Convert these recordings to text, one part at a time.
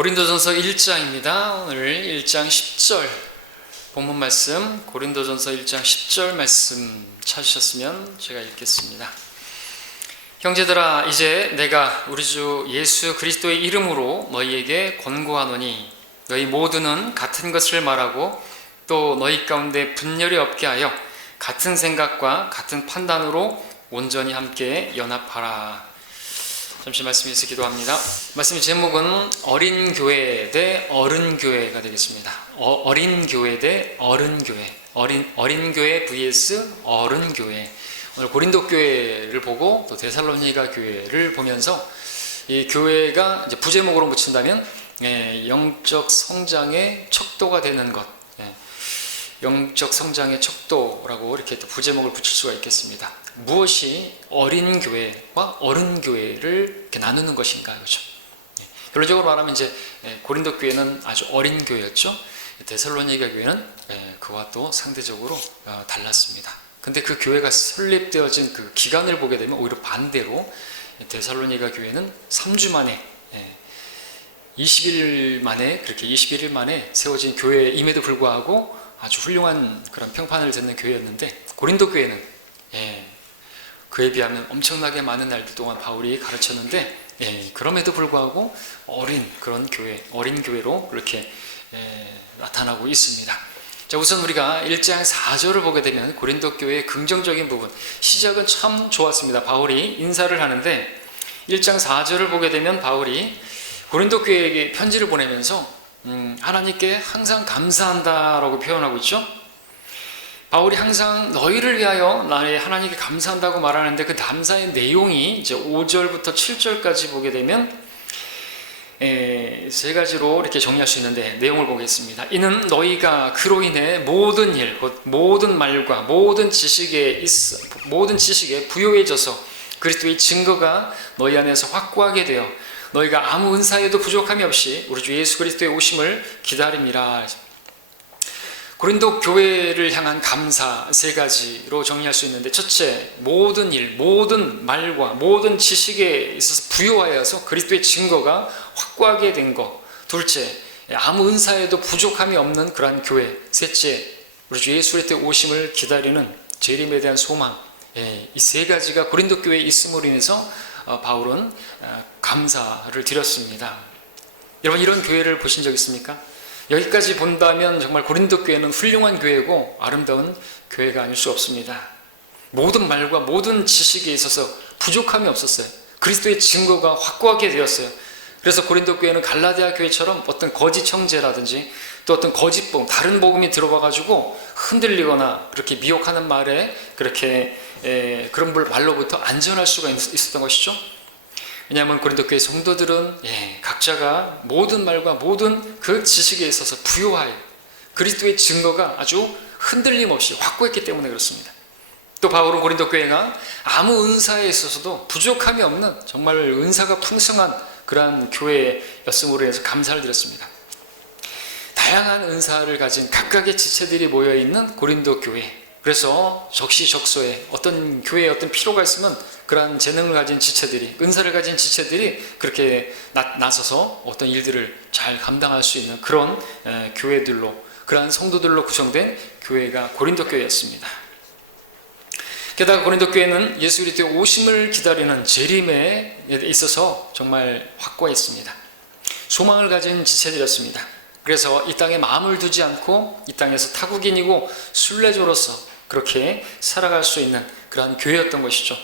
고린도전서 1장입니다. 오늘 1장 10절 본문 말씀, 고린도전서 1장 10절 말씀 찾으셨으면 제가 읽겠습니다. 형제들아, 이제 내가 우리 주 예수 그리스도의 이름으로 너희에게 권고하노니 너희 모두는 같은 것을 말하고 또 너희 가운데 분열이 없게 하여 같은 생각과 같은 판단으로 온전히 함께 연합하라. 잠시 말씀에서 기도합니다. 말씀의 제목은 어린 교회 대 어른 교회가 되겠습니다. 어린 교회 대 어른 교회, 어린 교회 vs 어른 교회. 오늘 고린도 교회를 보고 또 데살로니가 교회를 보면서 이 교회가 이제 부제목으로 붙인다면 영적 성장의 척도가 되는 것, 영적 성장의 척도라고 이렇게 또 부제목을 붙일 수가 있겠습니다. 무엇이 어린 교회와 어른 교회를 이렇게 나누는 것인가, 그렇죠? 결론적으로 말하면 이제 고린도 교회는 아주 어린 교회였죠. 데살로니가 교회는 그와 또 상대적으로 달랐습니다. 근데 그 교회가 설립되어진 그 기간을 보게 되면 오히려 반대로 데살로니가 교회는 3주 만에 20일 만에 그렇게 21일 만에 세워진 교회임에도 불구하고 아주 훌륭한 그런 평판을 듣는 교회였는데, 고린도 교회는 그에 비하면 엄청나게 많은 날들 동안 바울이 가르쳤는데 그럼에도 불구하고 어린 그런 교회, 어린 교회로 그렇게 나타나고 있습니다. 자, 우선 우리가 1장 4절을 보게 되면 고린도 교회의 긍정적인 부분, 시작은 참 좋았습니다. 바울이 인사를 하는데 1장 4절을 보게 되면 바울이 고린도 교회에게 편지를 보내면서 하나님께 항상 감사한다라고 표현하고 있죠. 바울이 항상 너희를 위하여 나의 하나님께 감사한다고 말하는데 그 감사의 내용이 이제 5절부터 7절까지 보게 되면 세 가지로 이렇게 정리할 수 있는데, 내용을 보겠습니다. 이는 너희가 그로 인해 모든 일, 곧 모든 말과 모든 지식에 부요해져서 그리스도의 증거가 너희 안에서 확고하게 되어 너희가 아무 은사에도 부족함이 없이 우리 주 예수 그리스도의 오심을 기다림이라. 고린도 교회를 향한 감사 세 가지로 정리할 수 있는데, 첫째, 모든 일, 모든 말과 모든 지식에 있어서 부요하여서 그리스도의 증거가 확고하게 된 것. 둘째, 아무 은사에도 부족함이 없는 그러한 교회. 셋째, 우리 주 예수 그리스도의 오심을 기다리는 재림에 대한 소망. 이 세 가지가 고린도 교회에 있음으로 인해서 바울은 감사를 드렸습니다. 여러분, 이런 교회를 보신 적 있습니까? 여기까지 본다면 정말 고린도 교회는 훌륭한 교회고 아름다운 교회가 아닐 수 없습니다. 모든 말과 모든 지식에 있어서 부족함이 없었어요. 그리스도의 증거가 확고하게 되었어요. 그래서 고린도 교회는 갈라디아 교회처럼 어떤 거짓 형제라든지 또 어떤 거짓 복음, 다른 복음이 들어와가지고 흔들리거나 그렇게 미혹하는 말에 그렇게 그런 말로부터 안전할 수가 있었던 것이죠. 왜냐하면 고린도 교회 성도들은 각자가 모든 말과 모든 그 지식에 있어서 부요하여 그리스도의 증거가 아주 흔들림 없이 확고했기 때문에 그렇습니다. 또 바울은 고린도 교회가 아무 은사에 있어서도 부족함이 없는 정말 은사가 풍성한 그러한 교회였음으로 해서 감사를 드렸습니다. 다양한 은사를 가진 각각의 지체들이 모여있는 고린도 교회, 그래서 적시적소에 어떤 교회에 어떤 필요가 있으면 그러한 재능을 가진 지체들이, 은사를 가진 지체들이 그렇게 나서서 어떤 일들을 잘 감당할 수 있는 그런 교회들로, 그러한 성도들로 구성된 교회가 고린도 교회였습니다. 게다가 고린도 교회는 예수 그리스도의 오심을 기다리는 재림에 있어서 정말 확고했습니다. 소망을 가진 지체들이었습니다. 그래서 이 땅에 마음을 두지 않고 이 땅에서 타국인이고 순례자로서 그렇게 살아갈 수 있는 그러한 교회였던 것이죠.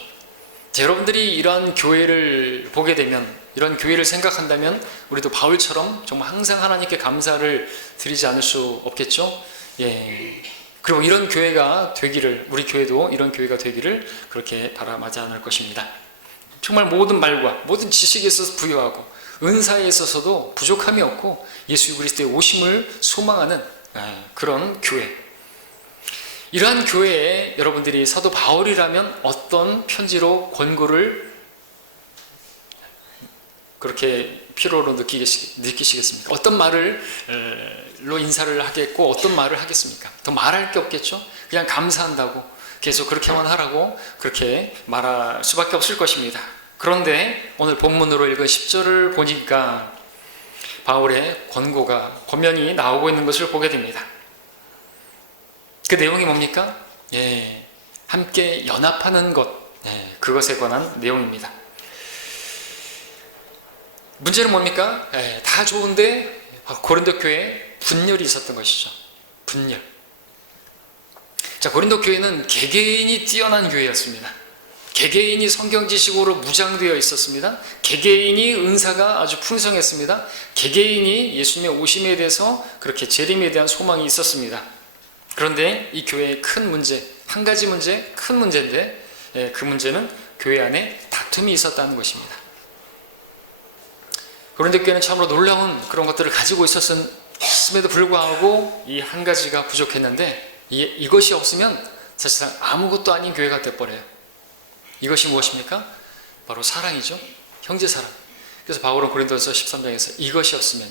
여러분들이 이러한 교회를 보게 되면, 이런 교회를 생각한다면 우리도 바울처럼 정말 항상 하나님께 감사를 드리지 않을 수 없겠죠. 그리고 이런 교회가 되기를, 우리 교회도 이런 교회가 되기를 그렇게 바라마지 않을 것입니다. 정말 모든 말과 모든 지식에 있어서 부유하고 은사에 있어서도 부족함이 없고 예수 그리스도의 오심을 소망하는 그런 교회. 이러한 교회에 여러분들이 사도 바울이라면 어떤 편지로 권고를 그렇게 필요로 느끼시겠습니까? 어떤 말로 인사를 하겠고 어떤 말을 하겠습니까? 더 말할 게 없겠죠? 그냥 감사한다고 계속 그렇게만 하라고 그렇게 말할 수밖에 없을 것입니다. 그런데 오늘 본문으로 읽은 10절을 보니까 바울의 권면이 나오고 있는 것을 보게 됩니다. 그 내용이 뭡니까? 함께 연합하는 것, 그것에 관한 내용입니다. 문제는 뭡니까? 다 좋은데 고린도 교회에 분열이 있었던 것이죠. 분열. 자, 고린도 교회는 개개인이 뛰어난 교회였습니다. 개개인이 성경 지식으로 무장되어 있었습니다. 개개인이 은사가 아주 풍성했습니다. 개개인이 예수님의 오심에 대해서 그렇게 재림에 대한 소망이 있었습니다. 그런데 이 교회의 큰 문제, 한 가지 문제, 큰 문제인데 그 문제는 교회 안에 다툼이 있었다는 것입니다. 고린도 교회는 참으로 놀라운 그런 것들을 가지고 있었음에도 불구하고 이 한 가지가 부족했는데 이것이 없으면 사실상 아무것도 아닌 교회가 되어버려요. 이것이 무엇입니까? 바로 사랑이죠. 형제 사랑. 그래서 바울은 고린도서 13장에서 이것이 없으면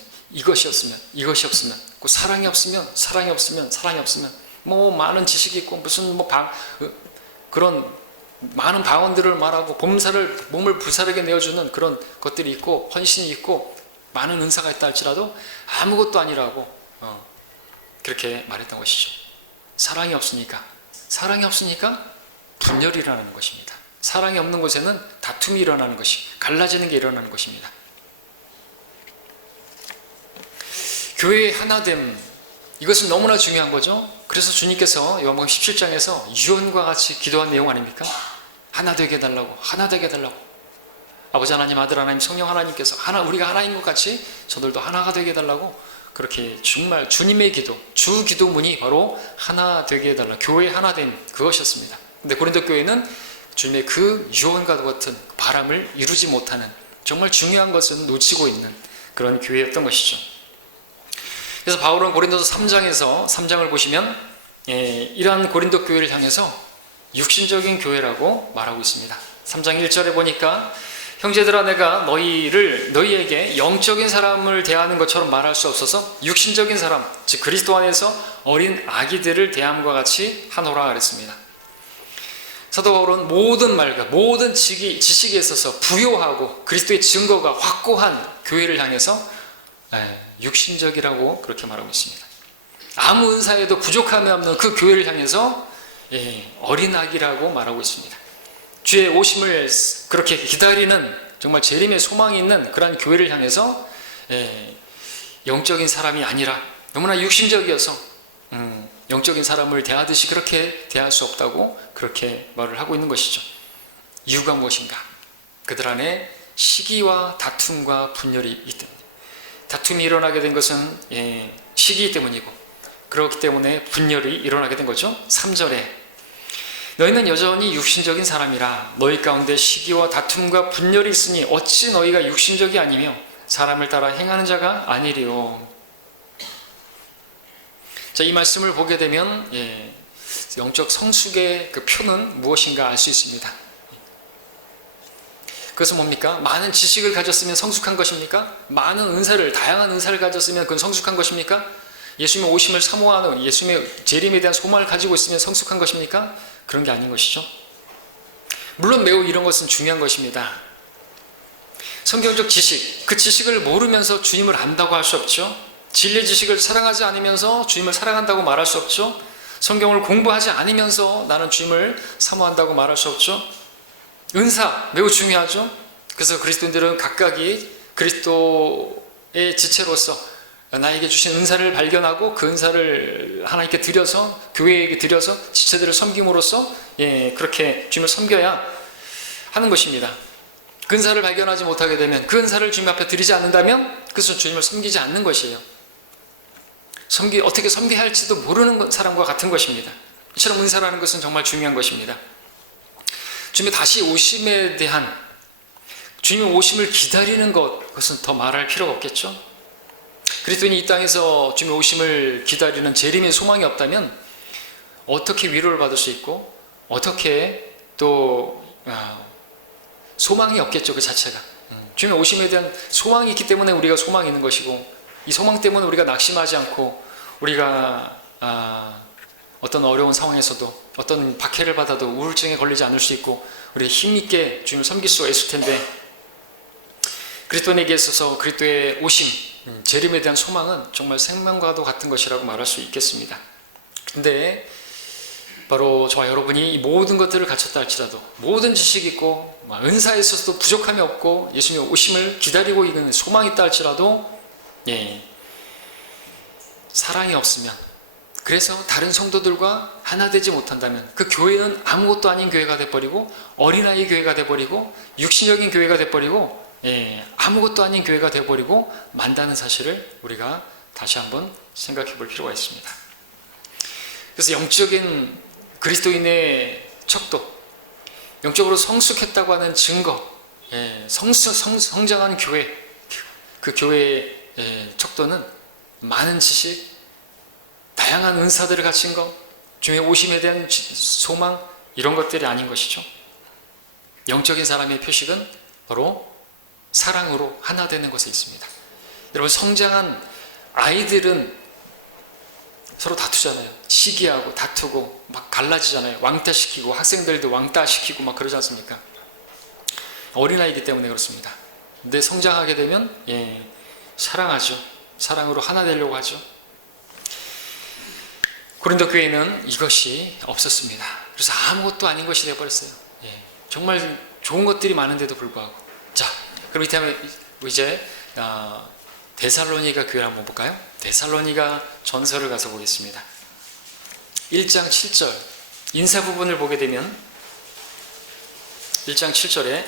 그 사랑이 없으면 뭐 많은 지식이 있고 무슨 그런 많은 방언들을 말하고 몸을 불사르게 내어주는 그런 것들이 있고 헌신이 있고 많은 은사가 있다 할지라도 아무것도 아니라고 그렇게 말했던 것이죠. 사랑이 없으니까 분열이 일어나는 것입니다. 사랑이 없는 곳에는 다툼이 일어나는 것이, 갈라지는 게 일어나는 것입니다. 교회의 하나됨, 이것은 너무나 중요한 거죠. 그래서 주님께서 요한복음 17장에서 유언과 같이 기도한 내용 아닙니까? 하나 되게 해달라고, 하나 되게 해달라고. 아버지 하나님, 아들 하나님, 성령 하나님께서 우리가 하나인 것 같이 저들도 하나가 되게 해달라고, 그렇게 정말 주님의 기도, 주 기도문이 바로 하나 되게 해달라, 교회 하나됨, 그것이었습니다. 근데 고린도 교회는 주님의 그 유언과 같은 바람을 이루지 못하는, 정말 중요한 것은 놓치고 있는 그런 교회였던 것이죠. 그래서 바울은 고린도서 3장을 보시면 이러한 고린도 교회를 향해서 육신적인 교회라고 말하고 있습니다. 3장 1절에 보니까 형제들아, 내가 너희에게 영적인 사람을 대하는 것처럼 말할 수 없어서 육신적인 사람, 즉 그리스도 안에서 어린 아기들을 대함과 같이 하노라 그랬습니다. 사도 바울은 모든 말과 모든 지식에 있어서 부요하고 그리스도의 증거가 확고한 교회를 향해서 육신적이라고 그렇게 말하고 있습니다. 아무 은사에도 부족함이 없는 그 교회를 향해서 어린 아기라고 말하고 있습니다. 주의 오심을 그렇게 기다리는, 정말 재림의 소망이 있는 그러한 교회를 향해서 영적인 사람이 아니라 너무나 육신적이어서 영적인 사람을 대하듯이 그렇게 대할 수 없다고 그렇게 말을 하고 있는 것이죠. 이유가 무엇인가? 그들 안에 시기와 다툼과 분열이 있기 때문에, 다툼이 일어나게 된 것은 시기 때문이고, 그렇기 때문에 분열이 일어나게 된 거죠. 3절에 너희는 여전히 육신적인 사람이라 너희 가운데 시기와 다툼과 분열이 있으니 어찌 너희가 육신적이 아니며 사람을 따라 행하는 자가 아니리요. 자, 이 말씀을 보게 되면 영적 성숙의 그 표는 무엇인가 알 수 있습니다. 그것은 뭡니까? 많은 지식을 가졌으면 성숙한 것입니까? 많은 다양한 은사를 가졌으면 그건 성숙한 것입니까? 예수님의 오심을 사모하는, 예수님의 재림에 대한 소망을 가지고 있으면 성숙한 것입니까? 그런 게 아닌 것이죠. 물론 매우 이런 것은 중요한 것입니다. 성경적 지식, 그 지식을 모르면서 주님을 안다고 할 수 없죠. 진리의 지식을 사랑하지 않으면서 주님을 사랑한다고 말할 수 없죠. 성경을 공부하지 않으면서 나는 주님을 사모한다고 말할 수 없죠. 은사 매우 중요하죠. 그래서 그리스도인들은 각각이 그리스도의 지체로서 나에게 주신 은사를 발견하고 그 은사를 하나님께 드려서, 교회에게 드려서 지체들을 섬김으로써 그렇게 주님을 섬겨야 하는 것입니다. 그 은사를 발견하지 못하게 되면, 그 은사를 주님 앞에 드리지 않는다면 그것은 주님을 섬기지 않는 것이에요. 어떻게 섬겨야 할지도 모르는 사람과 같은 것입니다. 이처럼 은사라는 것은 정말 중요한 것입니다. 주님의 다시 오심에 대한, 주님의 오심을 기다리는 그것은 더 말할 필요가 없겠죠. 그리스도인이 이 땅에서 주님의 오심을 기다리는 재림의 소망이 없다면 어떻게 위로를 받을 수 있고, 어떻게 또 소망이 없겠죠. 그 자체가 주님의 오심에 대한 소망이 있기 때문에 우리가 소망이 있는 것이고, 이 소망 때문에 우리가 낙심하지 않고, 우리가 어떤 어려운 상황에서도, 어떤 박해를 받아도 우울증에 걸리지 않을 수 있고, 우리 힘있게 주님을 섬길 수가 있을 텐데, 그리스도인에게 있어서 그리스도의 오심, 재림에 대한 소망은 정말 생명과도 같은 것이라고 말할 수 있겠습니다. 근데 바로 저와 여러분이 이 모든 것들을 갖췄다 할지라도, 모든 지식이 있고 은사에 있어서도 부족함이 없고 예수님의 오심을 기다리고 있는 소망이 있다 할지라도 사랑이 없으면, 그래서 다른 성도들과 하나 되지 못한다면 그 교회는 아무것도 아닌 교회가 돼버리고, 어린아이 교회가 돼버리고, 육신적인 교회가 돼버리고, 아무것도 아닌 교회가 돼버리고 만다는 사실을 우리가 다시 한번 생각해 볼 필요가 있습니다. 그래서 영적인 그리스도인의 척도, 영적으로 성숙했다고 하는 증거, 성장한 교회, 그 교회의 척도는 많은 지식, 다양한 은사들을 갖춘 것, 주의 오심에 대한 소망, 이런 것들이 아닌 것이죠. 영적인 사람의 표식은 바로 사랑으로 하나 되는 것에 있습니다. 여러분, 성장한 아이들은 서로 다투잖아요. 시기하고 다투고 막 갈라지잖아요. 왕따시키고, 학생들도 왕따시키고 막 그러지 않습니까? 어린아이이기 때문에 그렇습니다. 근데 성장하게 되면 사랑하죠. 사랑으로 하나 되려고 하죠. 고린도 교회는 이것이 없었습니다. 그래서 아무것도 아닌 것이 되어버렸어요. 정말 좋은 것들이 많은데도 불구하고. 자, 그럼 이제 데살로니가 교회를 한번 볼까요? 데살로니가 전서를 가서 보겠습니다. 1장 7절 인사 부분을 보게 되면 1장 7절에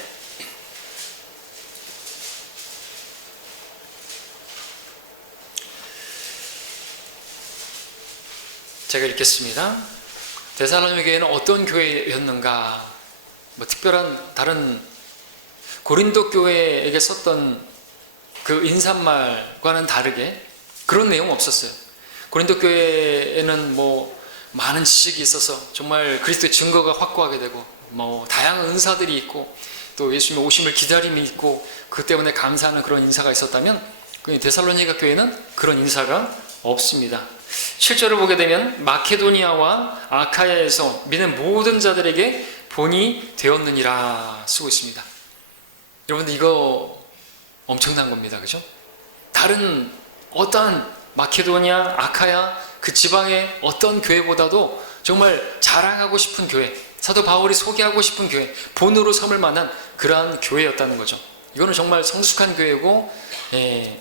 제가 읽겠습니다. 데살로니 교회는 어떤 교회였는가? 특별한 다른 고린도 교회에게 썼던 그 인사말과는 다르게 그런 내용 없었어요. 고린도 교회에는 많은 지식이 있어서 정말 그리스도의 증거가 확고하게 되고 다양한 은사들이 있고 또 예수님의 오심을 기다림이 있고 그 때문에 감사하는 그런 인사가 있었다면, 데살로니가 교회는 그런 인사가 없습니다. 7절을 보게 되면 마케도니아와 아카야에서 믿는 모든 자들에게 본이 되었느니라 쓰고 있습니다. 여러분들, 이거 엄청난 겁니다. 그죠? 다른 어떠한 마케도니아, 아카야 그 지방의 어떤 교회보다도 정말 자랑하고 싶은 교회, 사도 바울이 소개하고 싶은 교회, 본으로 삼을 만한 그러한 교회였다는 거죠. 이거는 정말 성숙한 교회고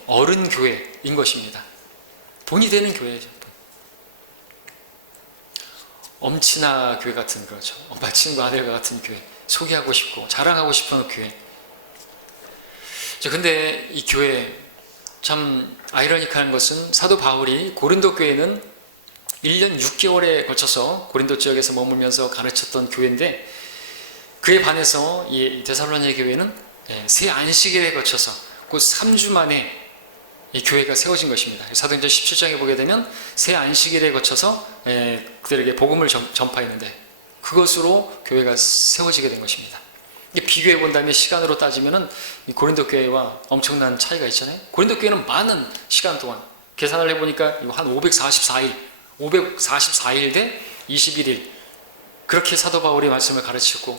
어른 교회인 것입니다. 본이 되는 교회죠. 엄친아 교회 같은, 그렇죠. 엄마 친구 아들과 같은 교회, 소개하고 싶고 자랑하고 싶은 교회. 근데 이 교회 참 아이러니컬한 것은 사도 바울이 고린도 교회는 1년 6개월에 걸쳐서 고린도 지역에서 머물면서 가르쳤던 교회인데, 그에 반해서 이 데살로니 교회는 세 안식일에 걸쳐서 그 3주 만에 이 교회가 세워진 것입니다. 사도행전 17장에 보게 되면 세 안식일에 거쳐서 그들에게 복음을 전파했는데 그것으로 교회가 세워지게 된 것입니다. 비교해 본다면 시간으로 따지면 이 고린도 교회와 엄청난 차이가 있잖아요. 고린도 교회는 많은 시간 동안 계산을 해보니까 한 544일 대 21일 그렇게 사도 바울이 말씀을 가르치고,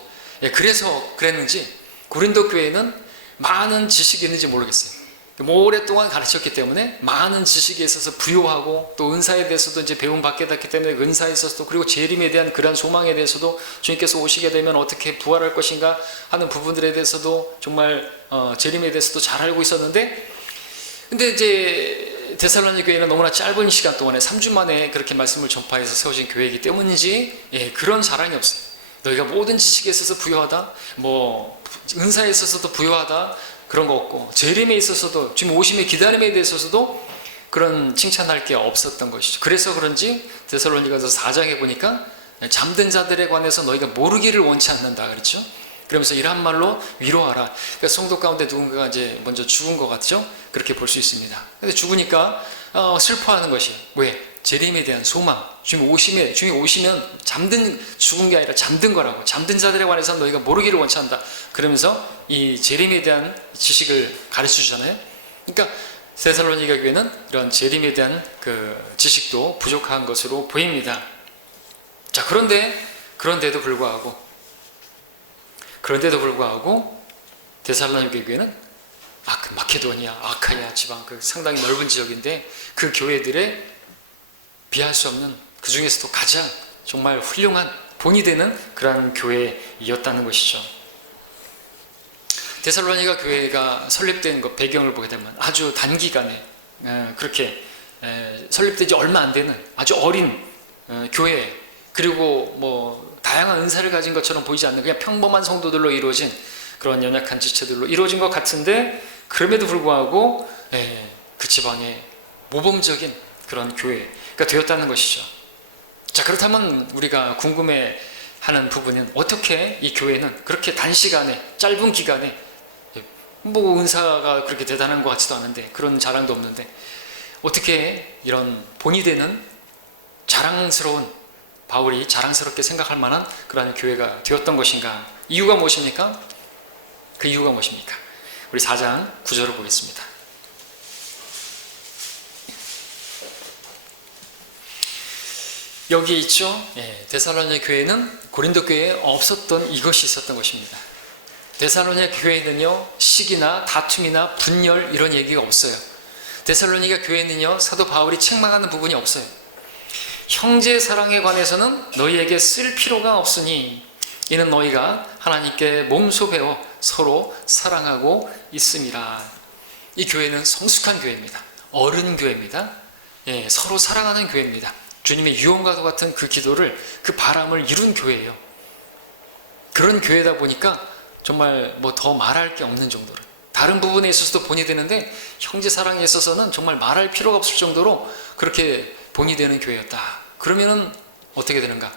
그래서 그랬는지 고린도 교회는 많은 지식이 있는지 모르겠어요. 오랫동안 가르쳤기 때문에 많은 지식에 있어서 부요하고, 또 은사에 대해서도 이제 배움받게 됐기 때문에 은사에 있어서도, 그리고 재림에 대한 그러한 소망에 대해서도, 주님께서 오시게 되면 어떻게 부활할 것인가 하는 부분들에 대해서도 정말 재림에 대해서도 잘 알고 있었는데, 근데 이제 데살로니 교회는 너무나 짧은 시간 동안에 3주 만에 그렇게 말씀을 전파해서 세워진 교회이기 때문인지 그런 자랑이 없어요. 너희가 모든 지식에 있어서 부요하다, 은사에 있어서도 부요하다, 그런 거 없고, 재림에 있어서도, 지금 오심의 기다림에 대해서도 그런 칭찬할 게 없었던 것이죠. 그래서 그런지 데살로니가서 4장에 보니까 잠든 자들에 관해서 너희가 모르기를 원치 않는다 그랬죠. 그러면서 이러한 말로 위로하라. 그러니까 성도 가운데 누군가가 이제 먼저 죽은 것 같죠. 그렇게 볼 수 있습니다. 근데 죽으니까 슬퍼하는 것이 왜? 재림에 대한 소망. 주님 오시면 죽은 게 아니라 잠든 거라고. 잠든 자들에 관해서 너희가 모르기를 원치 않는다. 그러면서 이 재림에 대한 지식을 가르쳐 주잖아요. 그러니까 데살로니가 교회는 이런 재림에 대한 그 지식도 부족한 것으로 보입니다. 자, 그런데도 불구하고 데살로니가 교회는 마케도니아, 아카야 지방 그 상당히 넓은 지역인데 그 교회들에 비할 수 없는 그 중에서도 가장 정말 훌륭한 본이 되는 그러한 교회이었다는 것이죠. 데살로니가 교회가 설립된 것 배경을 보게 되면 아주 단기간에 그렇게 설립되지 얼마 안 되는 아주 어린 교회, 그리고 뭐 다양한 은사를 가진 것처럼 보이지 않는 그냥 평범한 성도들로 이루어진 그런 연약한 지체들로 이루어진 것 같은데, 그럼에도 불구하고 그 지방에 모범적인 그런 교회가 되었다는 것이죠. 자, 그렇다면 우리가 궁금해하는 부분은 어떻게 이 교회는 그렇게 단시간에 짧은 기간에 뭐 은사가 그렇게 대단한 것 같지도 않은데 그런 자랑도 없는데 어떻게 이런 본이 되는 자랑스러운, 바울이 자랑스럽게 생각할 만한 그러한 교회가 되었던 것인가? 이유가 무엇입니까? 그 이유가 무엇입니까? 우리 4장 9절을 보겠습니다. 여기에 있죠. 데살로니가 교회는 고린도 교회에 없었던 이것이 있었던 것입니다. 데살로니가 교회에는요, 시기나 다툼이나 분열 이런 얘기가 없어요. 데살로니가 교회는요, 사도 바울이 책망하는 부분이 없어요. 형제 사랑에 관해서는 너희에게 쓸 필요가 없으니 이는 너희가 하나님께 몸소 배워 서로 사랑하고 있음이라. 이 교회는 성숙한 교회입니다. 어른 교회입니다. 서로 사랑하는 교회입니다. 주님의 유언과도 같은 그 기도를, 그 바람을 이룬 교회예요. 그런 교회다 보니까 정말 뭐 더 말할 게 없는 정도로, 다른 부분에 있어서도 본이 되는데 형제 사랑에 있어서는 정말 말할 필요가 없을 정도로 그렇게 본이 되는 교회였다. 그러면은 어떻게 되는가?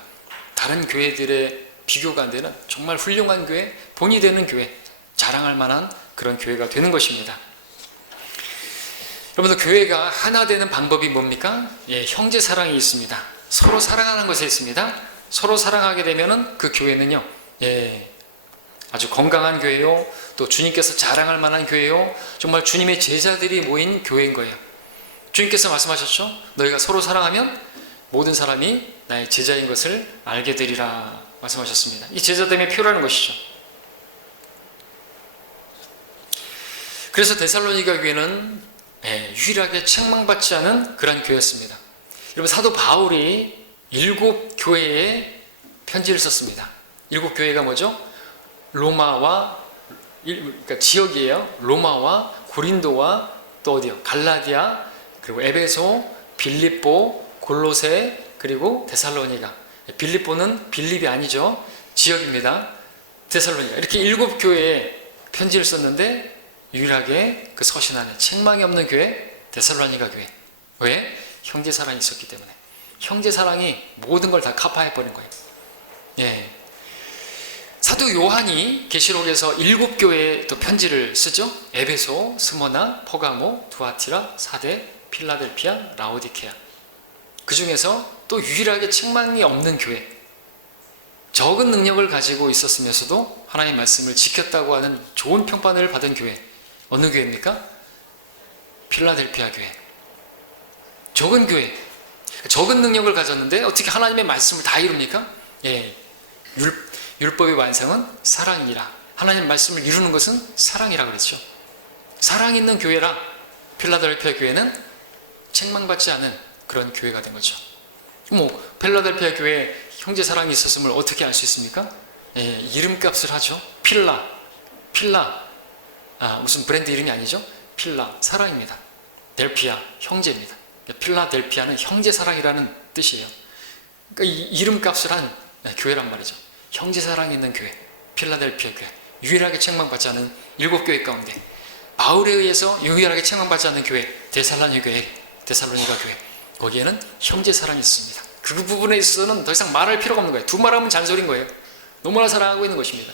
다른 교회들의 비교가 안 되는 정말 훌륭한 교회, 본이 되는 교회, 자랑할 만한 그런 교회가 되는 것입니다. 여러분들, 교회가 하나 되는 방법이 뭡니까? 형제 사랑이 있습니다. 서로 사랑하는 것에 있습니다. 서로 사랑하게 되면은 그 교회는요, 아주 건강한 교회요, 또 주님께서 자랑할 만한 교회요, 정말 주님의 제자들이 모인 교회인 거예요. 주님께서 말씀하셨죠? 너희가 서로 사랑하면 모든 사람이 나의 제자인 것을 알게 되리라 말씀하셨습니다. 이 제자됨의 표라는 것이죠. 그래서 데살로니가 교회는 유일하게 책망받지 않은 그런 교회였습니다. 여러분, 사도 바울이 7교회에 편지를 썼습니다. 7교회가 뭐죠? 로마와, 그러니까 지역이에요. 로마와 고린도와 또 어디요? 갈라디아, 그리고 에베소, 빌립보, 골로새, 그리고 데살로니가. 빌립보는 빌립이 아니죠. 지역입니다. 데살로니가. 이렇게 7교회에 편지를 썼는데 유일하게 그 서신 안에 책망이 없는 교회, 데살로니가 교회. 왜? 형제 사랑이 있었기 때문에. 형제 사랑이 모든 걸 다 카파해버린 거예요. 사도 요한이 계시록에서 7교회에 또 편지를 쓰죠. 에베소, 스모나, 퍼가모, 두아티라, 사데, 필라델피아, 라오디케아. 그 중에서 또 유일하게 책망이 없는 교회, 적은 능력을 가지고 있었으면서도 하나님의 말씀을 지켰다고 하는 좋은 평판을 받은 교회, 어느 교회입니까? 필라델피아 교회. 적은 교회, 적은 능력을 가졌는데 어떻게 하나님의 말씀을 다 이룹니까? 율법의 완성은 사랑이라. 하나님의 말씀을 이루는 것은 사랑이라 그랬죠. 사랑 있는 교회라 필라델피아 교회는 책망받지 않은 그런 교회가 된 거죠. 필라델피아 교회에 형제 사랑이 있었음을 어떻게 알 수 있습니까? 이름값을 하죠. 필라, 무슨 브랜드 이름이 아니죠. 필라, 사랑입니다. 델피아, 형제입니다. 필라델피아는 형제 사랑이라는 뜻이에요. 그러니까 이 이름값을 한 교회란 말이죠. 형제 사랑이 있는 교회, 필라델피아 교회. 유일하게 책망받지 않은 7교회 가운데 바울에 의해서 유일하게 책망받지 않는 교회, 데살로니가 교회. 거기에는 형제 사랑이 있습니다. 그 부분에 있어서는 더 이상 말할 필요가 없는 거예요. 두 말하면 잔소리인 거예요. 너무나 사랑하고 있는 것입니다.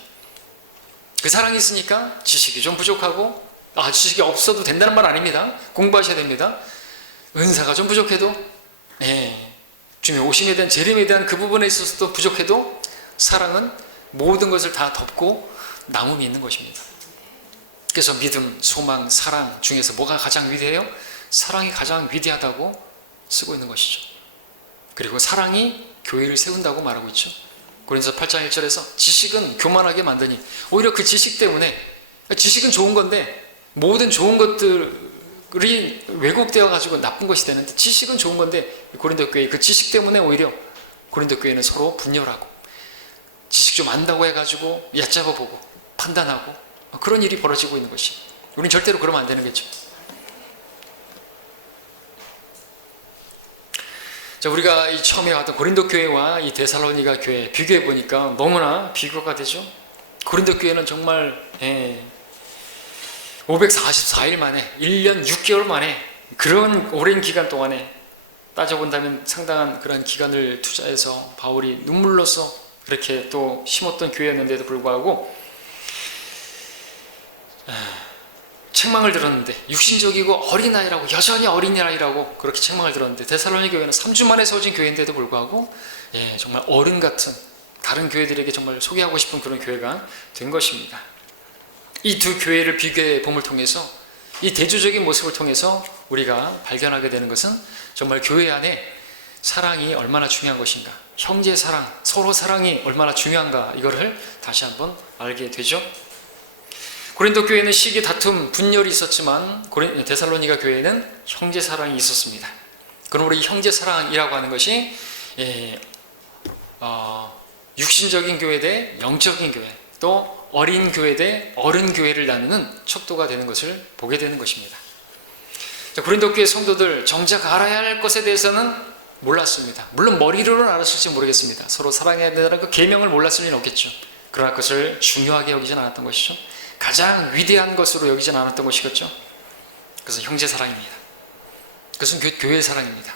그 사랑이 있으니까 지식이 좀 부족하고, 지식이 없어도 된다는 말 아닙니다. 공부하셔야 됩니다. 은사가 좀 부족해도, 주님의 오심에 대한, 재림에 대한 그 부분에 있어서도 부족해도 사랑은 모든 것을 다 덮고 남음이 있는 것입니다. 그래서 믿음, 소망, 사랑 중에서 뭐가 가장 위대해요? 사랑이 가장 위대하다고 쓰고 있는 것이죠. 그리고 사랑이 교회를 세운다고 말하고 있죠. 고린도서 8장 1절에서 지식은 교만하게 만드니, 오히려 그 지식 때문에, 지식은 좋은 건데 모든 좋은 것들이 왜곡되어 가지고 나쁜 것이 되는데, 지식은 좋은 건데 고린도 교회 그 지식 때문에 오히려 고린도 교회는 서로 분열하고, 지식 좀 안다고 해가지고 얕잡아 보고 판단하고, 그런 일이 벌어지고 있는 것이, 우리는 절대로 그러면 안 되는 거죠. 자, 우리가 이 처음에 왔던 고린도 교회와 이 데살로니가 교회 비교해 보니까 너무나 비교가 되죠. 고린도 교회는 정말 544일 만에, 1년 6개월 만에, 그런 오랜 기간 동안에 따져본다면 상당한 그런 기간을 투자해서 바울이 눈물로써 그렇게 또 심었던 교회였는데도 불구하고 책망을 들었는데, 육신적이고 어린아이라고, 여전히 어린아이라고 그렇게 책망을 들었는데, 데살로니 교회는 3주 만에 세워진 교회인데도 불구하고 정말 어른 같은, 다른 교회들에게 정말 소개하고 싶은 그런 교회가 된 것입니다. 이 두 교회를 비교해 봄을 통해서, 이 대조적인 모습을 통해서 우리가 발견하게 되는 것은 정말 교회 안에 사랑이 얼마나 중요한 것인가, 형제 사랑, 서로 사랑이 얼마나 중요한가, 이거를 다시 한번 알게 되죠. 고린도 교회는 시기, 다툼, 분열이 있었지만 데살로니가 교회는 형제 사랑이 있었습니다. 그러므로 이 형제 사랑이라고 하는 것이 육신적인 교회 대 영적인 교회, 또 어린 교회 대 어른 교회를 나누는 척도가 되는 것을 보게 되는 것입니다. 자, 고린도 교회 성도들 정작 알아야 할 것에 대해서는 몰랐습니다. 물론 머리로는 알았을지 모르겠습니다. 서로 사랑해야 된다는 그 계명을 몰랐을 리는 없겠죠. 그러나 그것을 중요하게 여기진 않았던 것이죠. 가장 위대한 것으로 여기진 않았던 것이겠죠. 그것은 형제 사랑입니다. 그것은 교회 사랑입니다.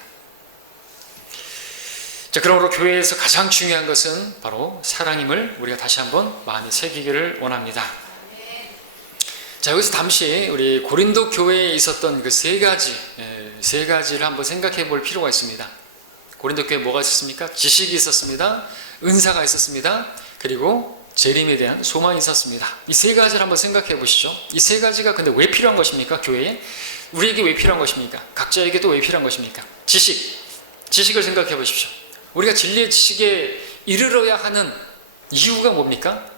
자, 그러므로 교회에서 가장 중요한 것은 바로 사랑임을 우리가 다시 한번 마음에 새기기를 원합니다. 자, 여기서 잠시 우리 고린도 교회에 있었던 그 세 가지를 한번 생각해 볼 필요가 있습니다. 고린도 교회에 뭐가 있었습니까? 지식이 있었습니다. 은사가 있었습니다. 그리고 재림에 대한 소망이 있었습니다. 이 세 가지를 한번 생각해 보시죠. 이 세 가지가 근데 왜 필요한 것입니까? 교회에? 우리에게 왜 필요한 것입니까? 각자에게도 왜 필요한 것입니까? 지식을 생각해 보십시오. 우리가 진리의 지식에 이르러야 하는 이유가 뭡니까?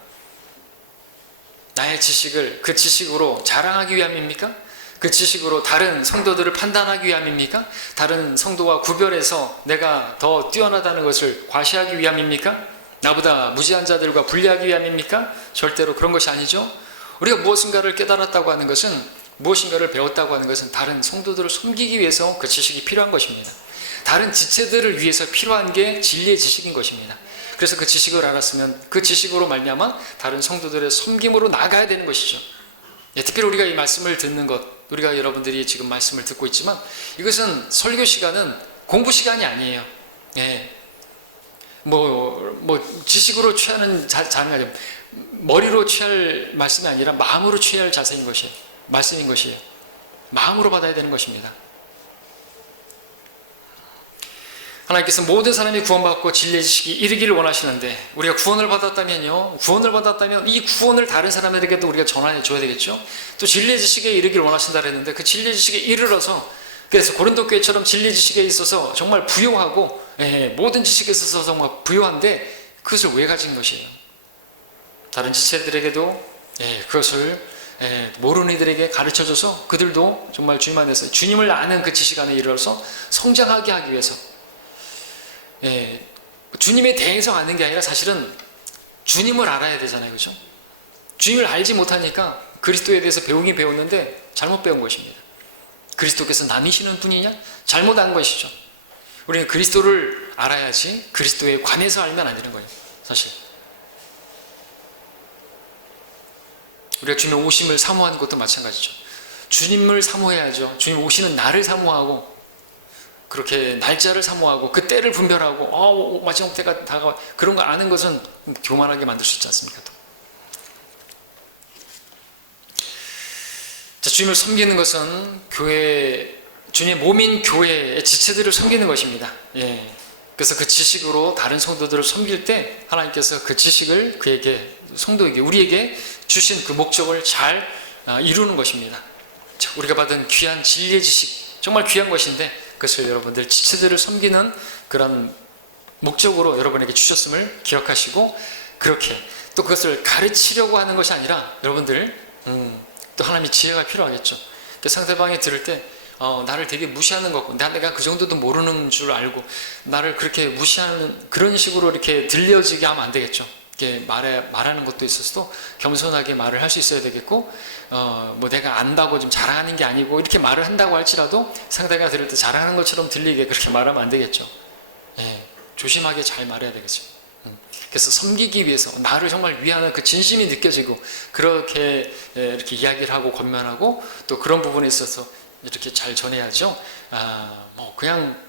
나의 지식을 그 지식으로 자랑하기 위함입니까? 그 지식으로 다른 성도들을 판단하기 위함입니까? 다른 성도와 구별해서 내가 더 뛰어나다는 것을 과시하기 위함입니까? 나보다 무지한 자들과 분리하기 위함입니까? 절대로 그런 것이 아니죠. 우리가 무엇인가를 깨달았다고 하는 것은, 무엇인가를 배웠다고 하는 것은 다른 성도들을 섬기기 위해서 그 지식이 필요한 것입니다. 다른 지체들을 위해서 필요한 게 진리의 지식인 것입니다. 그래서 그 지식을 알았으면 그 지식으로 말미암아 다른 성도들의 섬김으로 나가야 되는 것이죠. 특별히 우리가 이 말씀을 듣는 것, 우리가 여러분들이 지금 말씀을 듣고 있지만 이것은 설교 시간은 공부 시간이 아니에요. 지식으로 취하는 자세가, 머리로 취할 말씀이 아니라 마음으로 취할 자세인 것이에요. 말씀인 것이에요. 마음으로 받아야 되는 것입니다. 하나님께서 모든 사람이 구원받고 진리의 지식이 이르기를 원하시는데, 우리가 구원을 받았다면 이 구원을 다른 사람들에게도 우리가 전환해 줘야 되겠죠. 또 진리의 지식에 이르기를 원하신다 그랬는데, 그 진리의 지식에 이르러서, 그래서 고린도 교회처럼 진리의 지식에 있어서 정말 부요하고 모든 지식에 있어서 정말 부요한데 그것을 왜 가진 것이에요? 다른 지체들에게도 그것을 모르는 이들에게 가르쳐줘서 그들도 정말 주님 안에서 주님을 아는 그 지식 안에 이르러서 성장하게 하기 위해서, 주님에 대해서 아는 게 아니라 사실은 주님을 알아야 되잖아요. 그렇죠? 주님을 알지 못하니까 그리스도에 대해서 배우긴 배웠는데 잘못 배운 것입니다. 그리스도께서 남이시는 분이냐? 잘못 안 것이죠. 우리는 그리스도를 알아야지 그리스도에 관해서 알면 안 되는 거예요. 사실 우리가 주님의 오심을 사모하는 것도 마찬가지죠. 주님을 사모해야죠. 주님 오시는 날을 사모하고, 그렇게 날짜를 사모하고 그 때를 분별하고 마지막 때가 다가와, 그런 거 아는 것은 교만하게 만들 수 있지 않습니까? 또. 자, 주님을 섬기는 것은 주님의 몸인 교회의 지체들을 섬기는 것입니다. 그래서 그 지식으로 다른 성도들을 섬길 때 하나님께서 그 지식을 그에게, 성도에게, 우리에게 주신 그 목적을 잘 이루는 것입니다. 자, 우리가 받은 귀한 진리의 지식, 정말 귀한 것인데 그것을 여러분들 지체들을 섬기는 그런 목적으로 여러분에게 주셨음을 기억하시고, 그렇게 또 그것을 가르치려고 하는 것이 아니라 여러분들 또 하나님의 지혜가 필요하겠죠. 상대방이 들을 때 나를 되게 무시하는 것 같고 내가 그 정도도 모르는 줄 알고 나를 그렇게 무시하는 그런 식으로 이렇게 들려지게 하면 안 되겠죠. 이렇게 말하는 것도 있어서도 겸손하게 말을 할 수 있어야 되겠고 뭐 내가 안다고 좀 자랑하는 게 아니고 이렇게 말을 한다고 할지라도 상대가 들을 때 자랑하는 것처럼 들리게 그렇게 말하면 안 되겠죠. 예, 조심하게 잘 말해야 되겠죠. 그래서 섬기기 위해서 나를 정말 위하는 그 진심이 느껴지고 그렇게 이렇게 이야기를 하고 권면하고 또 그런 부분에 있어서 이렇게 잘 전해야죠. 뭐 그냥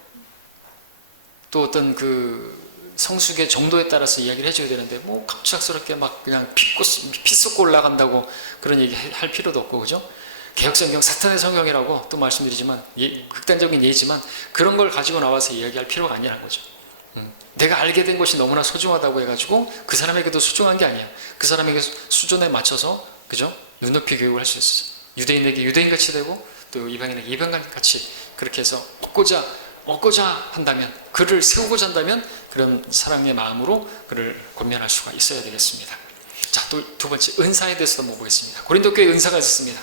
또 어떤 그 성숙의 정도에 따라서 이야기를 해줘야 되는데 뭐 갑작스럽게 막 그냥 피 쏟고 올라간다고 그런 얘기 할 필요도 없고, 그죠? 개혁성경 사탄의 성경이라고 또 말씀드리지만 극단적인 예지만 그런 걸 가지고 나와서 이야기할 필요가 아니라는 거죠. 내가 알게 된 것이 너무나 소중하다고 해가지고 그 사람에게도 소중한 게 아니야. 그 사람에게 수준에 맞춰서, 그죠? 눈높이 교육을 할 수 있어요. 유대인에게 유대인같이 되고 또 이방인에게 이방인같이 그렇게 해서 얻고자 한다면, 그를 세우고자 한다면 그런 사랑의 마음으로 그를 권면할 수가 있어야 되겠습니다. 자, 또 두 번째 은사에 대해서도 한번 보겠습니다. 고린도 교회에 은사가 있었습니다.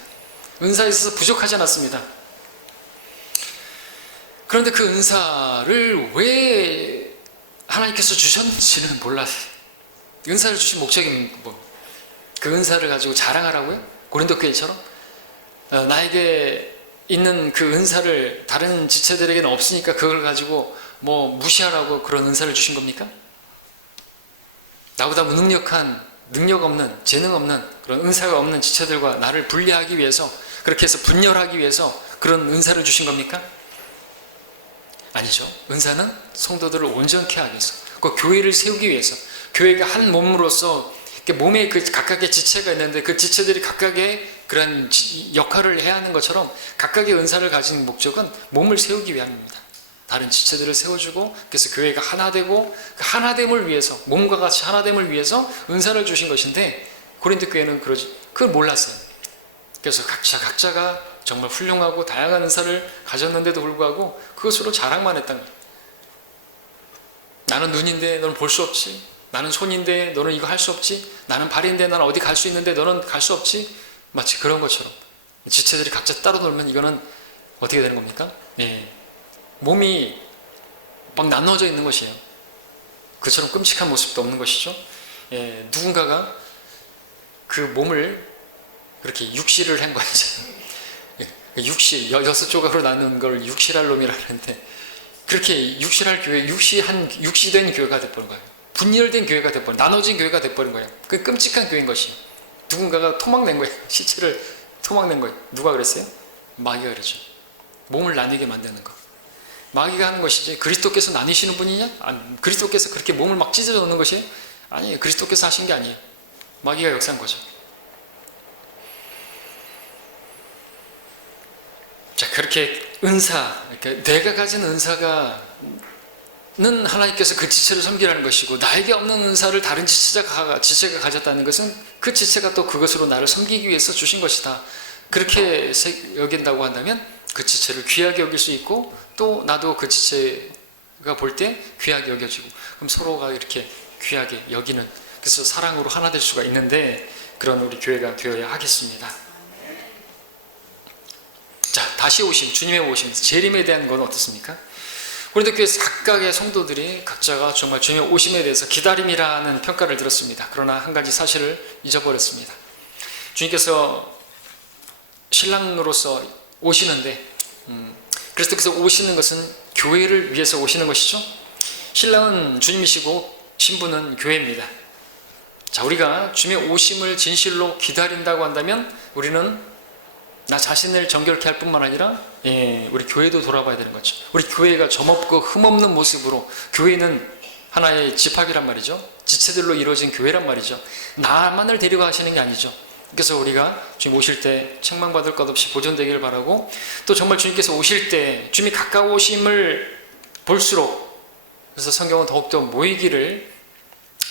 은사에 있어서 부족하지 않았습니다. 그런데 그 은사를 왜 하나님께서 주셨는지는 몰랐어요. 은사를 주신 목적이 그 은사를 가지고 자랑하라고요? 고린도 교회처럼? 나에게 있는 그 은사를 다른 지체들에게는 없으니까 그걸 가지고 뭐 무시하라고 그런 은사를 주신 겁니까? 나보다 무능력한, 능력 없는, 재능 없는 그런 은사가 없는 지체들과 나를 분리하기 위해서, 그렇게 해서 분열하기 위해서 그런 은사를 주신 겁니까? 아니죠. 은사는 성도들을 온전케 하기 위해서, 그 교회를 세우기 위해서, 교회가 한 몸으로서 몸에 그 각각의 지체가 있는데 그 지체들이 각각의 그런 역할을 해야 하는 것처럼 각각의 은사를 가진 목적은 몸을 세우기 위함입니다. 다른 지체들을 세워주고, 그래서 교회가 하나 되고 그 하나됨을 위해서, 몸과 같이 하나됨을 위해서 은사를 주신 것인데 고린도 교회는 그걸 몰랐어요. 그래서 각자가 정말 훌륭하고 다양한 은사를 가졌는데도 불구하고 그것으로 자랑만 했다는 거예요. 나는 눈인데 너는 볼 수 없지. 나는 손인데 너는 이거 할 수 없지. 나는 발인데 나는 어디 갈 수 있는데 너는 갈 수 없지. 마치 그런 것처럼 지체들이 각자 따로 놀면 이거는 어떻게 되는 겁니까? 몸이 막 나눠져 있는 것이에요. 그처럼 끔찍한 모습도 없는 것이죠. 누군가가 그 몸을 그렇게 육실을 한 거죠. 육실, 6조각으로 나눈 걸 육실할 놈이라 하는데, 그렇게 육실할 교회, 육시된 교회가 돼버린 거예요. 분열된 교회가 돼버린, 나눠진 교회가 돼버린 거예요. 그 끔찍한 교회인 것이. 누군가가 토막낸 거예요. 시체를 토막낸 거예요. 누가 그랬어요? 마귀가 그랬죠. 몸을 나뉘게 만드는 거. 마귀가 하는 것이지 그리스도께서 나뉘시는 분이냐? 그리스도께서 그렇게 몸을 막 찢어 놓는 것이에요? 아니에요. 그리스도께서 하신 게 아니에요. 마귀가 역사한 거죠. 자, 그렇게 은사, 그러니까 내가 가진 은사는 하나님께서 그 지체를 섬기라는 것이고, 나에게 없는 은사를 다른 지체가 가졌다는 것은 그 지체가 또 그것으로 나를 섬기기 위해서 주신 것이다. 그렇게 여긴다고 한다면 그 지체를 귀하게 여길 수 있고, 또 나도 그 지체가 볼 때 귀하게 여겨지고, 그럼 서로가 이렇게 귀하게 여기는, 그래서 사랑으로 하나 될 수가 있는데 그런 우리 교회가 되어야 하겠습니다. 자, 다시 오심, 주님의 오심, 재림에 대한 건 어떻습니까? 고린도 교회 각각의 성도들이 각자가 정말 주님의 오심에 대해서 기다림이라는 평가를 들었습니다. 그러나 한 가지 사실을 잊어버렸습니다. 주님께서 신랑으로서 오시는데, 그리스도께서 오시는 것은 교회를 위해서 오시는 것이죠. 신랑은 주님이시고 신부는 교회입니다. 자, 우리가 주님의 오심을 진실로 기다린다고 한다면 우리는 나 자신을 정결케 할 뿐만 아니라 우리 교회도 돌아봐야 되는 거죠. 우리 교회가 점없고 흠없는 모습으로, 교회는 하나의 집합이란 말이죠. 지체들로 이루어진 교회란 말이죠. 나만을 데려가시는 게 아니죠. 그래서 우리가 주님 오실 때 책망받을 것 없이 보존되기를 바라고, 또 정말 주님께서 오실 때 주님이 가까우심을 볼수록, 그래서 성경은 더욱더 모이기를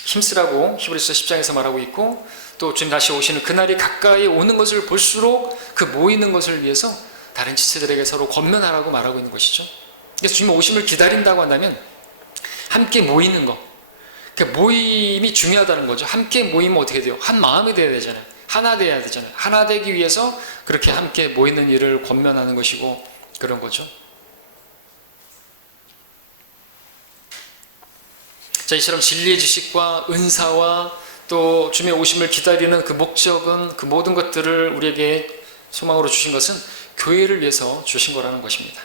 힘쓰라고 히브리서 10장에서 말하고 있고, 또 주님 다시 오시는 그날이 가까이 오는 것을 볼수록 그 모이는 것을 위해서 다른 지체들에게 서로 권면하라고 말하고 있는 것이죠. 그래서 주님 오심을 기다린다고 한다면 함께 모이는 것, 그러니까 모임이 중요하다는 거죠. 함께 모이면 어떻게 돼요? 한 마음이 되어야 되잖아요. 하나 되어야 되잖아요. 하나 되기 위해서 그렇게 함께 모이는 일을 권면하는 것이고 그런 거죠. 자, 이처럼 진리의 지식과 은사와 또 주님의 오심을 기다리는 그 목적은 그 모든 것들을 우리에게 소망으로 주신 것은 교회를 위해서 주신 거라는 것입니다.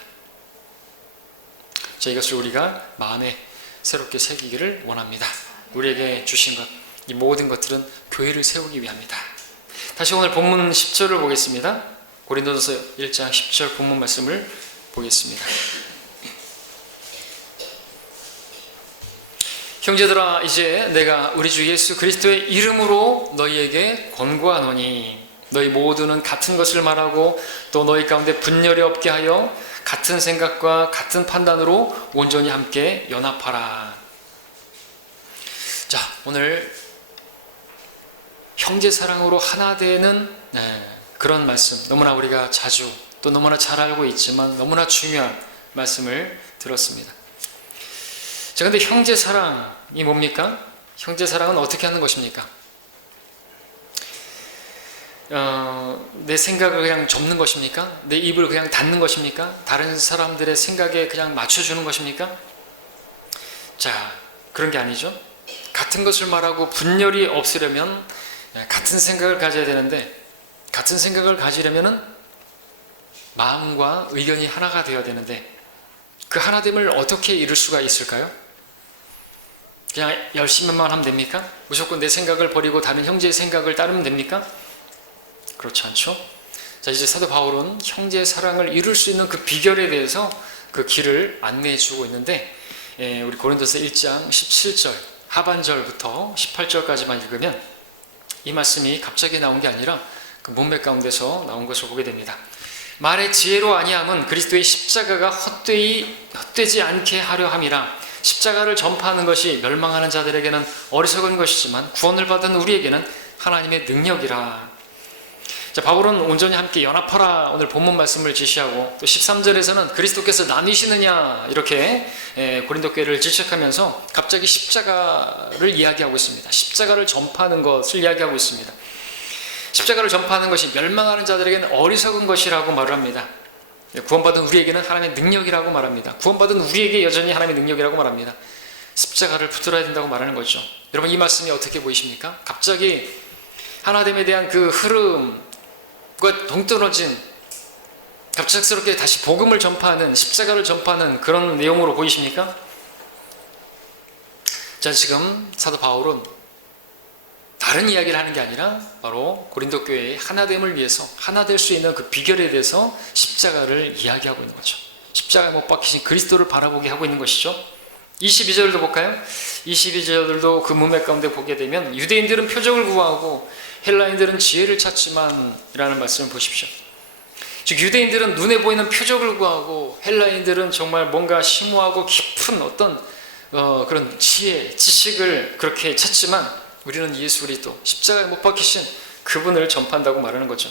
자, 이것을 우리가 마음에 새롭게 새기기를 원합니다. 우리에게 주신 것, 이 모든 것들은 교회를 세우기 위함이다. 다시 오늘 본문 10절을 보겠습니다. 고린도전서 1장 10절 본문 말씀을 보겠습니다. 형제들아, 이제 내가 우리 주 예수 그리스도의 이름으로 너희에게 권고하노니 너희 모두는 같은 것을 말하고 또 너희 가운데 분열이 없게 하여 같은 생각과 같은 판단으로 온전히 함께 연합하라. 자, 오늘 형제 사랑으로 하나 되는 그런 말씀, 너무나 우리가 자주 또 너무나 잘 알고 있지만 너무나 중요한 말씀을 들었습니다. 자, 근데 형제 사랑이 뭡니까? 형제 사랑은 어떻게 하는 것입니까? 내 생각을 그냥 접는 것입니까? 내 입을 그냥 닫는 것입니까? 다른 사람들의 생각에 그냥 맞춰주는 것입니까? 자, 그런 게 아니죠. 같은 것을 말하고 분열이 없으려면 같은 생각을 가져야 되는데, 같은 생각을 가지려면 마음과 의견이 하나가 되어야 되는데, 그 하나됨을 어떻게 이룰 수가 있을까요? 그냥 열심히만 하면 됩니까? 무조건 내 생각을 버리고 다른 형제의 생각을 따르면 됩니까? 그렇지 않죠? 자, 이제 사도 바울은 형제 사랑을 이룰 수 있는 그 비결에 대해서 그 길을 안내해 주고 있는데, 우리 고린도서 1장 17절 하반절부터 18절까지만 읽으면 이 말씀이 갑자기 나온 게 아니라 그 문맥 가운데서 나온 것을 보게 됩니다. 말의 지혜로 아니함은 그리스도의 십자가가 헛되지 않게 하려 함이라. 십자가를 전파하는 것이 멸망하는 자들에게는 어리석은 것이지만 구원을 받은 우리에게는 하나님의 능력이라. 자, 바울은 온전히 함께 연합하라 오늘 본문 말씀을 지시하고, 또 13절에서는 그리스도께서 나뉘시느냐 이렇게 고린도 교회를 질책하면서 갑자기 십자가를 이야기하고 있습니다. 십자가를 전파하는 것을 이야기하고 있습니다. 십자가를 전파하는 것이 멸망하는 자들에게는 어리석은 것이라고 말을 합니다. 구원받은 우리에게는 하나님의 능력이라고 말합니다. 구원받은 우리에게 여전히 하나님의 능력이라고 말합니다. 십자가를 붙들어야 된다고 말하는 거죠. 여러분, 이 말씀이 어떻게 보이십니까? 갑자기 하나됨에 대한 그 흐름과 동떨어진, 갑작스럽게 다시 복음을 전파하는, 십자가를 전파하는 그런 내용으로 보이십니까? 자, 지금 사도 바울은 다른 이야기를 하는 게 아니라 바로 고린도 교회의 하나됨을 위해서 하나 될 수 있는 그 비결에 대해서 십자가를 이야기하고 있는 거죠. 십자가에 못 박히신 그리스도를 바라보게 하고 있는 것이죠. 22절도 볼까요? 22절도 그 문맥 가운데 보게 되면 유대인들은 표적을 구하고 헬라인들은 지혜를 찾지만 이라는 말씀을 보십시오. 즉, 유대인들은 눈에 보이는 표적을 구하고 헬라인들은 정말 뭔가 심오하고 깊은 어떤 그런 지혜, 지식을 그렇게 찾지만 우리는 예수 그리스도 십자가에 못 박히신 그분을 전파한다고 말하는 거죠.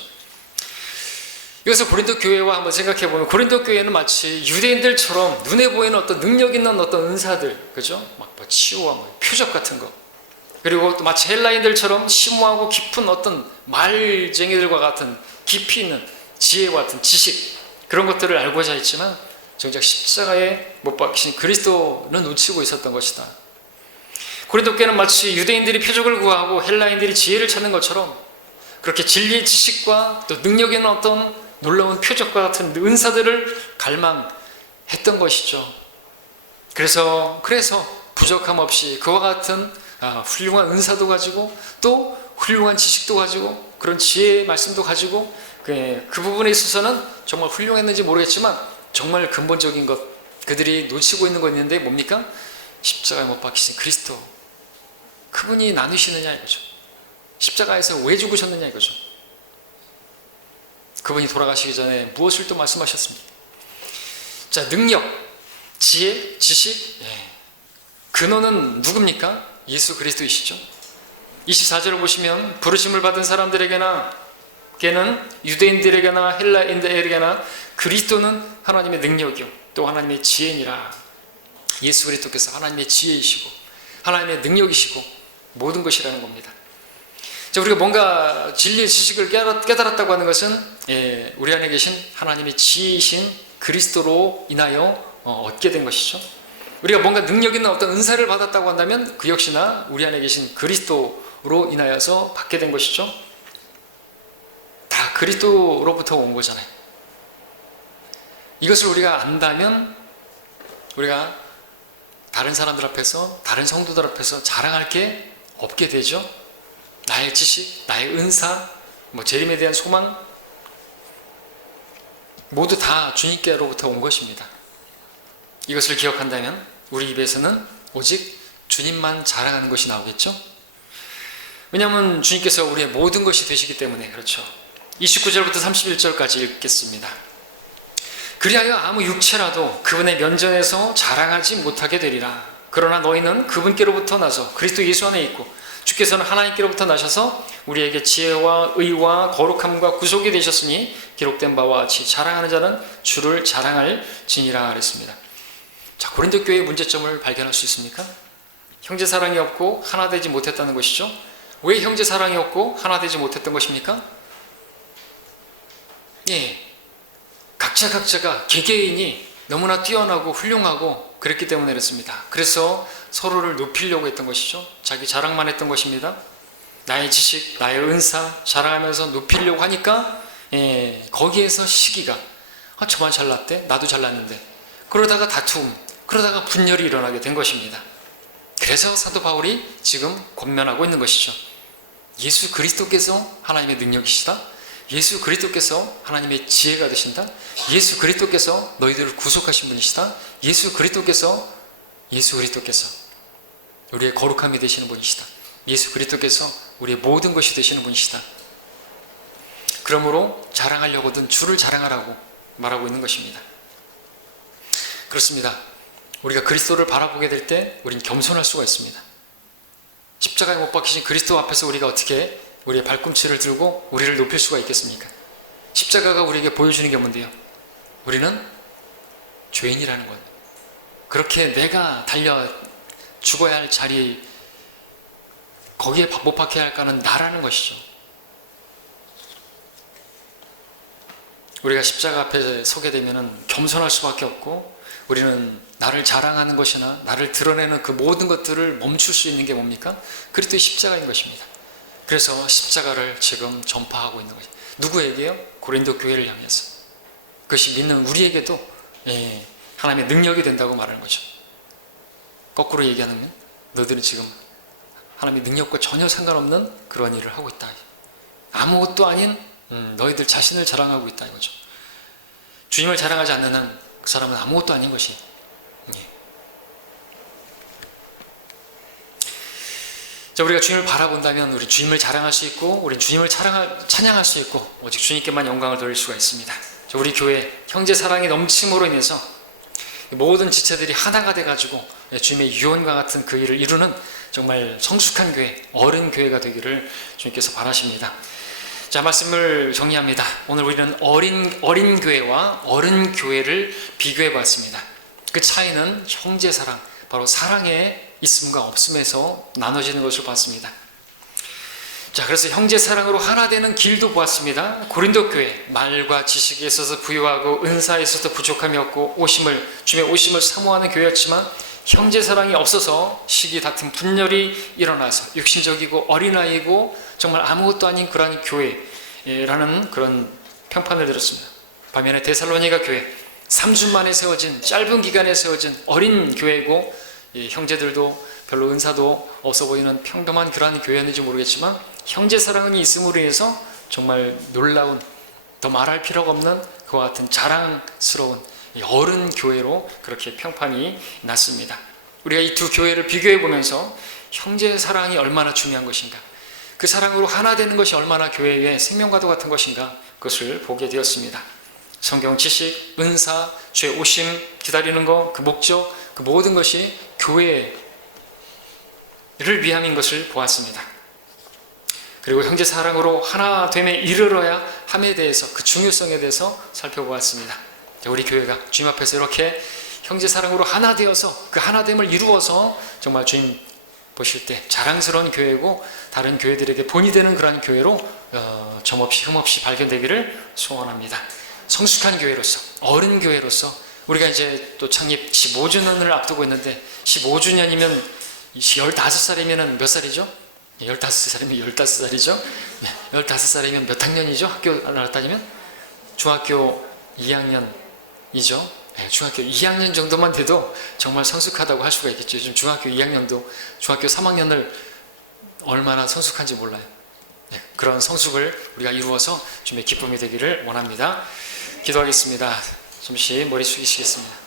여기서 고린도 교회와 한번 생각해 보면, 고린도 교회는 마치 유대인들처럼 눈에 보이는 어떤 능력 있는 어떤 은사들, 그죠? 막 치유와 표적 같은 거, 그리고 또 마치 헬라인들처럼 심오하고 깊은 어떤 말쟁이들과 같은 깊이 있는 지혜와 같은 지식, 그런 것들을 알고자 했지만 정작 십자가에 못 박히신 그리스도는 놓치고 있었던 것이다. 고린도 교회는 마치 유대인들이 표적을 구하고 헬라인들이 지혜를 찾는 것처럼 그렇게 진리의 지식과 또 능력 있는 어떤 놀라운 표적과 같은 은사들을 갈망했던 것이죠. 그래서 부족함 없이 그와 같은 훌륭한 은사도 가지고 또 훌륭한 지식도 가지고 그런 지혜의 말씀도 가지고 그 부분에 있어서는 정말 훌륭했는지 모르겠지만 정말 근본적인 것, 그들이 놓치고 있는 거 있는데 뭡니까? 십자가에 못 박히신 그리스도, 그분이 나누시느냐 이거죠. 십자가에서 왜 죽으셨느냐 이거죠. 그분이 돌아가시기 전에 무엇을 또 말씀하셨습니까? 자, 능력, 지혜, 지식, 근원은 누굽니까? 예수 그리스도이시죠. 24절을 보시면 부르심을 받은 사람들에게나 걔는 유대인들에게나 헬라인들에게나 그리스도는 하나님의 능력이요 또 하나님의 지혜니라. 예수 그리스도께서 하나님의 지혜이시고 하나님의 능력이시고 모든 것이라는 겁니다. 우리가 뭔가 진리의 지식을 깨달았다고 하는 것은 우리 안에 계신 하나님의 지혜이신 그리스도로 인하여 얻게 된 것이죠. 우리가 뭔가 능력 있는 어떤 은사를 받았다고 한다면 그 역시나 우리 안에 계신 그리스도로 인하여서 받게 된 것이죠. 다 그리스도로부터 온 거잖아요. 이것을 우리가 안다면 우리가 다른 사람들 앞에서, 다른 성도들 앞에서 자랑할 게 없게 되죠. 나의 지식, 나의 은사, 재림에 대한 소망 모두 다 주님께로부터 온 것입니다. 이것을 기억한다면 우리 입에서는 오직 주님만 자랑하는 것이 나오겠죠. 왜냐하면 주님께서 우리의 모든 것이 되시기 때문에 그렇죠. 29절부터 31절까지 읽겠습니다. 그리하여 아무 육체라도 그분의 면전에서 자랑하지 못하게 되리라. 그러나 너희는 그분께로부터 나서 그리스도 예수 안에 있고 주께서는 하나님께로부터 나셔서 우리에게 지혜와 의와 거룩함과 구속이 되셨으니 기록된 바와 같이 자랑하는 자는 주를 자랑할 지니라 그랬습니다. 자, 고린도 교회의 문제점을 발견할 수 있습니까? 형제 사랑이 없고 하나 되지 못했다는 것이죠. 왜 형제 사랑이 없고 하나 되지 못했던 것입니까? 각자가 개개인이 너무나 뛰어나고 훌륭하고 그랬기 때문에 그렇습니다. 그래서 서로를 높이려고 했던 것이죠. 자기 자랑만 했던 것입니다. 나의 지식, 나의 은사 자랑하면서 높이려고 하니까 거기에서 시기가 저만 잘났대? 나도 잘났는데. 그러다가 다툼, 그러다가 분열이 일어나게 된 것입니다. 그래서 사도 바울이 지금 권면하고 있는 것이죠. 예수 그리스도께서 하나님의 능력이시다. 예수 그리스도께서 하나님의 지혜가 되신다. 예수 그리스도께서 너희들을 구속하신 분이시다. 예수 그리스도께서 우리의 거룩함이 되시는 분이시다. 예수 그리스도께서 우리의 모든 것이 되시는 분이시다. 그러므로 자랑하려거든 주를 자랑하라고 말하고 있는 것입니다. 그렇습니다. 우리가 그리스도를 바라보게 될 때 우린 겸손할 수가 있습니다. 십자가에 못 박히신 그리스도 앞에서 우리가 어떻게 우리의 발꿈치를 들고 우리를 높일 수가 있겠습니까? 십자가가 우리에게 보여주는 게 뭔데요? 우리는 죄인이라는 것. 그렇게 내가 달려 죽어야 할 자리, 거기에 못 박혀야 할까는 나라는 것이죠. 우리가 십자가 앞에 서게 되면 겸손할 수밖에 없고, 우리는 나를 자랑하는 것이나 나를 드러내는 그 모든 것들을 멈출 수 있는 게 뭡니까? 그리스도의 십자가인 것입니다. 그래서 십자가를 지금 전파하고 있는 거죠. 누구에게요? 고린도 교회를 향해서. 그것이 믿는 우리에게도 하나님의 능력이 된다고 말하는 거죠. 거꾸로 얘기하면 너희들은 지금 하나님의 능력과 전혀 상관없는 그런 일을 하고 있다. 아무것도 아닌 너희들 자신을 자랑하고 있다 이거죠. 주님을 자랑하지 않는 한 그 사람은 아무것도 아닌 것이. 자, 우리가 주님을 바라본다면 우리 주님을 자랑할 수 있고 우리 주님을 찬양할 수 있고 오직 주님께만 영광을 돌릴 수가 있습니다. 자, 우리 교회 형제 사랑이 넘침으로 인해서 모든 지체들이 하나가 돼가지고 주님의 유언과 같은 그 일을 이루는 정말 성숙한 교회, 어른 교회가 되기를 주님께서 바라십니다. 자, 말씀을 정리합니다. 오늘 우리는 어린 교회와 어른 교회를 비교해 봤습니다. 그 차이는 형제 사랑, 바로 사랑의 있음과 없음에서 나눠지는 것을 봤습니다. 자, 그래서 형제 사랑으로 하나 되는 길도 보았습니다. 고린도 교회, 말과 지식에 있어서 부유하고 은사에 있어서 부족함이 없고 주님의 오심을 사모하는 교회였지만 형제 사랑이 없어서 시기 다툼 분열이 일어나서 육신적이고 어린아이고 정말 아무것도 아닌 그러한 교회라는 그런 평판을 들었습니다. 반면에 데살로니가 교회, 3주 만에 세워진 짧은 기간에 세워진 어린 교회고 형제들도 별로 은사도 없어 보이는 평범한 그러한 교회였는지 모르겠지만 형제 사랑이 있음으로 인해서 정말 놀라운, 더 말할 필요가 없는 그와 같은 자랑스러운 어른 교회로 그렇게 평판이 났습니다. 우리가 이 두 교회를 비교해 보면서 형제 사랑이 얼마나 중요한 것인가, 그 사랑으로 하나 되는 것이 얼마나 교회의 생명과도 같은 것인가, 그것을 보게 되었습니다. 성경 지식, 은사, 주의 오심 기다리는 것, 그 목적, 그 모든 것이 교회를 위함인 것을 보았습니다. 그리고 형제 사랑으로 하나 됨에 이르러야 함에 대해서, 그 중요성에 대해서 살펴보았습니다. 우리 교회가 주님 앞에서 이렇게 형제 사랑으로 하나 되어서 그 하나됨을 이루어서 정말 주님 보실 때 자랑스러운 교회고 다른 교회들에게 본이 되는 그러한 교회로 점없이 흠없이 발견되기를 소원합니다. 성숙한 교회로서, 어른 교회로서 우리가 이제 또 창립 15주년을 앞두고 있는데 15주년이면 15살이면 몇 살이죠? 15살이면 15살이죠? 15살이면 몇 학년이죠? 학교 나왔다니면? 중학교 2학년이죠? 중학교 2학년 정도만 돼도 정말 성숙하다고 할 수가 있겠죠. 요즘 중학교 2학년도 중학교 3학년을 얼마나 성숙한지 몰라요. 그런 성숙을 우리가 이루어서 주님의 기쁨이 되기를 원합니다. 기도하겠습니다. 잠시 머리 숙이시겠습니다.